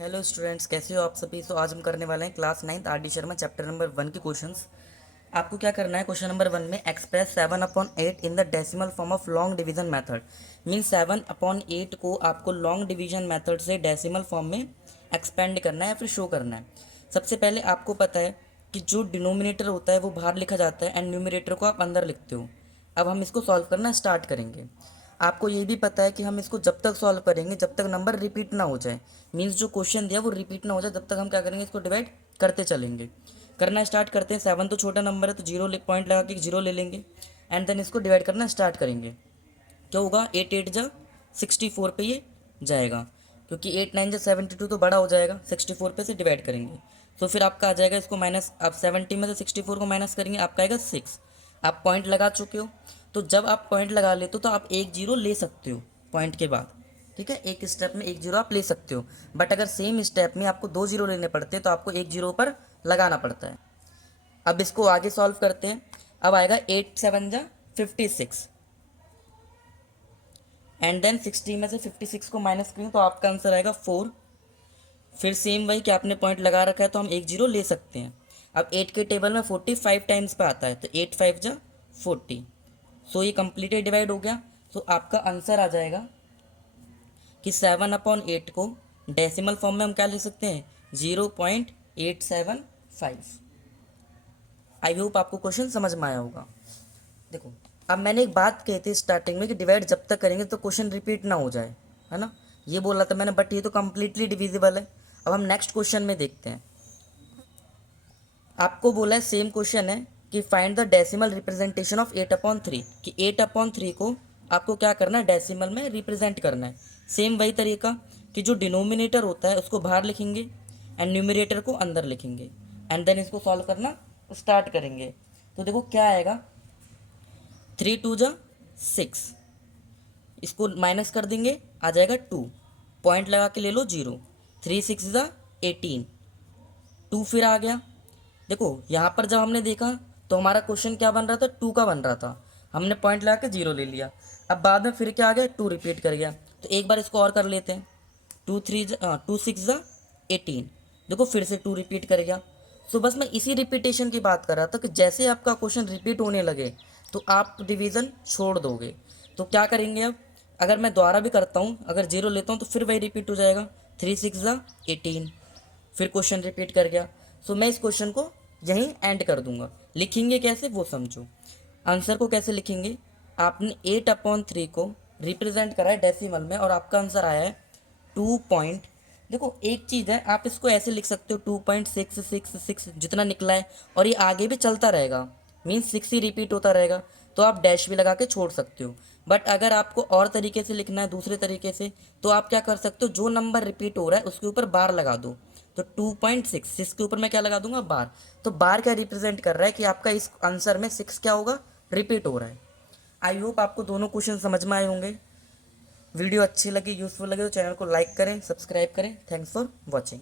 Hello students, कैसे हो आप सभी। तो आज हम करने वाले हैं class 9th R D Sharma chapter number 1 के क्वेश्चंस। आपको क्या करना है, क्वेश्चन नंबर 1 में express 7/8 in the decimal form of long division method. Mean 7/8 को आपको लॉन्ग डिवीजन मेथड से डेसिमल फॉर्म में एक्सपेंड करना है या फिर शो करना है। सबसे पहले आपको पता है कि जो डिनोमिनेटर होता है वो बाहर लिखा जाता है एंड न्यूमिनेटर को आप अंदर लिखते हो। अब हम इसको सॉल्व करना स्टार्ट करेंगे। आपको ये भी पता है कि हम इसको जब तक सॉल्व करेंगे जब तक नंबर रिपीट ना हो जाए, मीन्स जो क्वेश्चन दिया वो रिपीट ना हो जाए, तब तक हम क्या करेंगे, इसको डिवाइड करते चलेंगे। करना स्टार्ट करते हैं। 7 तो छोटा नंबर है तो जीरो पॉइंट लगा के जीरो ले लेंगे एंड देन इसको डिवाइड करना स्टार्ट करेंगे। क्या होगा, 8 8 जा 64 पे ये जाएगा, क्योंकि 8 9 जा 72 तो बड़ा हो जाएगा, 64 पे से डिवाइड करेंगे। तो फिर आपका आ जाएगा, इसको माइनस, आप 70 में से 64 को माइनस करेंगे, आपका आएगा 6। आप पॉइंट लगा चुके हो, तो जब आप पॉइंट लगा लेते हो तो आप एक जीरो ले सकते हो पॉइंट के बाद। ठीक है, एक स्टेप में एक जीरो आप ले सकते हो, बट अगर सेम स्टेप में आपको दो जीरो लेने पड़ते हैं तो आपको एक जीरो पर लगाना पड़ता है। अब इसको आगे सॉल्व करते हैं। अब आएगा 8 7 जा 56 एंड देन 60 में से 56 को माइनस करें तो आपका आंसर आएगा 4। फिर सेम वही कि आपने पॉइंट लगा रखा है तो हम एक जीरो ले सकते हैं। अब 8 के टेबल में 45 टाइम्स पे आता है तो 8 5 जा 40। सो ये कंप्लीटली डिवाइड हो गया। तो आपका आंसर आ जाएगा कि 7/8 को डेसिमल फॉर्म में हम क्या लिख सकते हैं, 0.875। आई होप आपको क्वेश्चन समझ में आया होगा। देखो, अब मैंने एक बात कही थी स्टार्टिंग में कि डिवाइड जब तक करेंगे तो क्वेश्चन रिपीट ना हो जाए, है ना, ये बोला था मैंने, बट ये तो कम्प्लीटली डिविजिबल है। अब हम नेक्स्ट क्वेश्चन में देखते हैं। आपको बोला है, सेम क्वेश्चन है कि find the decimal representation of 8/3, कि 8/3 को आपको क्या करना है, डेसिमल में रिप्रेजेंट करना है। सेम वही तरीका कि जो डिनोमिनेटर होता है उसको बाहर लिखेंगे एंड न्यूमिनेटर को अंदर लिखेंगे एंड देन इसको सॉल्व करना स्टार्ट करेंगे। तो देखो क्या आएगा, 3 2 जा 6, इसको माइनस कर देंगे, आ जाएगा 2। पॉइंट लगा के ले लो 0। 3 6 जा 18, 2 फिर आ गया। देखो यहाँ पर जब हमने देखा तो हमारा क्वेश्चन क्या बन रहा था, 2 का बन रहा था, हमने पॉइंट लगा के 0 ले लिया। अब बाद में फिर क्या आ गया, 2 रिपीट कर गया। तो एक बार इसको और कर लेते हैं। 2 6 जा 18, देखो फिर से 2 रिपीट कर गया। सो बस मैं इसी रिपीटेशन की बात कर रहा था कि जैसे आपका क्वेश्चन रिपीट होने लगे तो आप डिवीज़न छोड़ दोगे। तो क्या करेंगे अब, अगर मैं दोबारा भी करता हूँ, अगर जीरो लेता हूँ तो फिर वही रिपीट हो जाएगा, 3 6 जा 18, फिर क्वेश्चन रिपीट कर गया। सो मैं इस क्वेश्चन को यहीं एंड कर दूंगा। लिखेंगे कैसे वो समझो। आंसर को कैसे लिखेंगे, आपने 8/3 को रिप्रेजेंट करा है डेसिमल में और आपका आंसर आया है 2 पॉइंट। देखो एक चीज़ है, आप इसको ऐसे लिख सकते हो 2.666 जितना निकला है, और ये आगे भी चलता रहेगा, मीन्स 6 ही रिपीट होता रहेगा, तो आप डैश भी लगा के छोड़ सकते हो। बट अगर आपको और तरीके से लिखना है, दूसरे तरीके से, तो आप क्या कर सकते हो, जो नंबर रिपीट हो रहा है उसके ऊपर बार लगा दो। तो 2.6 के ऊपर मैं क्या लगा दूंगा, बार। तो बार क्या रिप्रेजेंट कर रहा है कि आपका इस आंसर में 6 क्या होगा, रिपीट हो रहा है। आई होप आपको दोनों क्वेश्चन समझ में आए होंगे। वीडियो अच्छी लगी, यूजफुल लगे तो चैनल को लाइक करें, सब्सक्राइब करें। Thanks for watching.